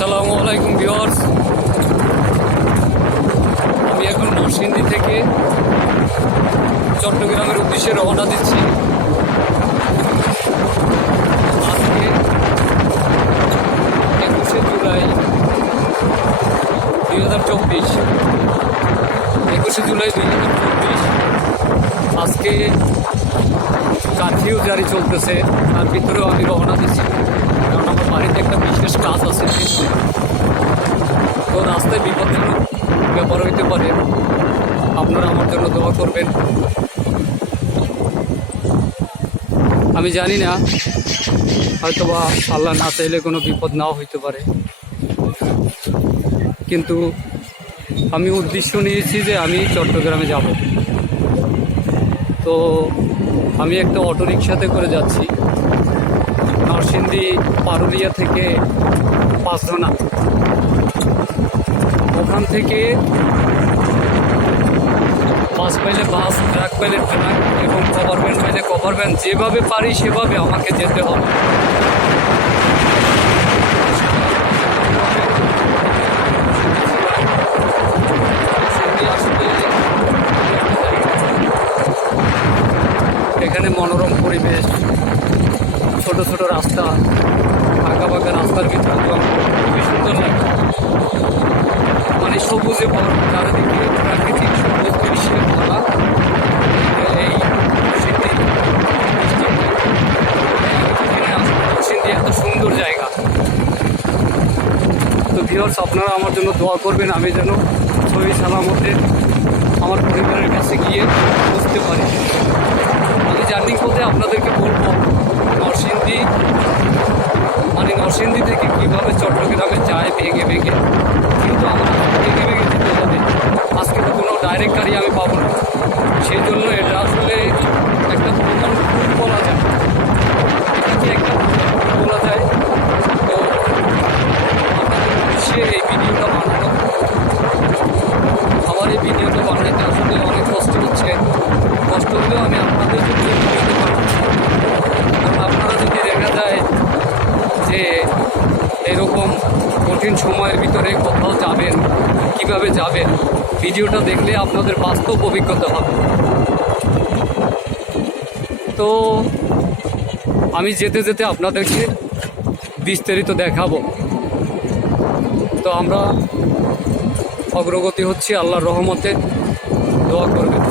আসসালামু আলাইকুম ভিউয়ার্স, আমি এখন নরসিংদী থেকে চট্টগ্রামের উদ্দেশ্যে রওনা দিচ্ছি। আজকে 21শে জুলাই 2024। আজকে কারফিউ জারি চলতেছে, তার ভিতরেও আমি রওনা দিচ্ছি কারণ আমার বাড়িতে একটা বিশেষ কাজ আছে। তো রাস্তায় বিপজ্জনক ব্যাপার হইতে পারে, আপনারা আমার জন্য দোয়া করবেন। আমি জানি না, হয়তোবা আল্লাহ না চাইলে কোনো বিপদ নাও হইতে পারে, কিন্তু আমি উদ্দেশ্য নিয়েছি যে আমি চট্টগ্রামে যাব। তো আমি একটা অটোরিকশাতে করে যাচ্ছি নরসিংদী পারুলিয়া থেকে পাঁচধনা। ওখান থেকে বাস পাইলে বাস, ট্রাক পাইলে ট্রাক এবং কভার ভ্যান পাইলে কভার ভ্যান, যেভাবে পারি সেভাবে আমাকে যেতে হবে। এখানে মনোরম পরিবেশ, ছোট ছোট রাস্তা, ফাঁকা ফাঁকা রাস্তার ভিতরে খুবই সুন্দর লাগে। মানে সবুজে চারিদিকে প্রাকৃতিক সবুজ দৃশ্যের ভরা এই নরসিংদী এত সুন্দর জায়গা। তো ভিউয়ার্স, আপনারা আমার জন্য দোয়া করবেন, আমি যেন সহি সালামতে আমার পরিবারের কাছে গিয়ে বুঝতে পারি। আমি জার্নি পথে আপনাদেরকে বলবো নরসিংদী থেকে কীভাবে চট্টগ্রামে যায় ভেঙে ভেঙে, কিন্তু আমার ভেঙে ভেঙে যেতে হবে। আজকে তো কোনো ডাইরেক্ট গাড়ি আমি পাবো না, সেই জন্য এটা আসলে একটা ভ্রমণ বলা যায়, এটাকে একটা বলা যায়। তো সে এই ভিডিওটা বানানো, আমার এই ভিডিওটা বানাইতে আসলে অনেক কষ্ট হচ্ছে। কষ্ট হলেও আমি আপনাদের জন্য ভিডিওটা বানাচ্ছি। আপনারা যদি দেখা যায় যে এরকম কঠিন সময়ের ভিতরে কোথাও যাবেন, কিভাবে যাবেন, ভিডিওটা দেখলে আপনাদের বাস্তব অভিজ্ঞতা হবে। তো আমি যেতে যেতে আপনাদেরকে বিস্তারিত দেখাবো। তো আমরা অগ্রগতি হচ্ছি, আল্লাহর রহমতে, দোয়া করবেন।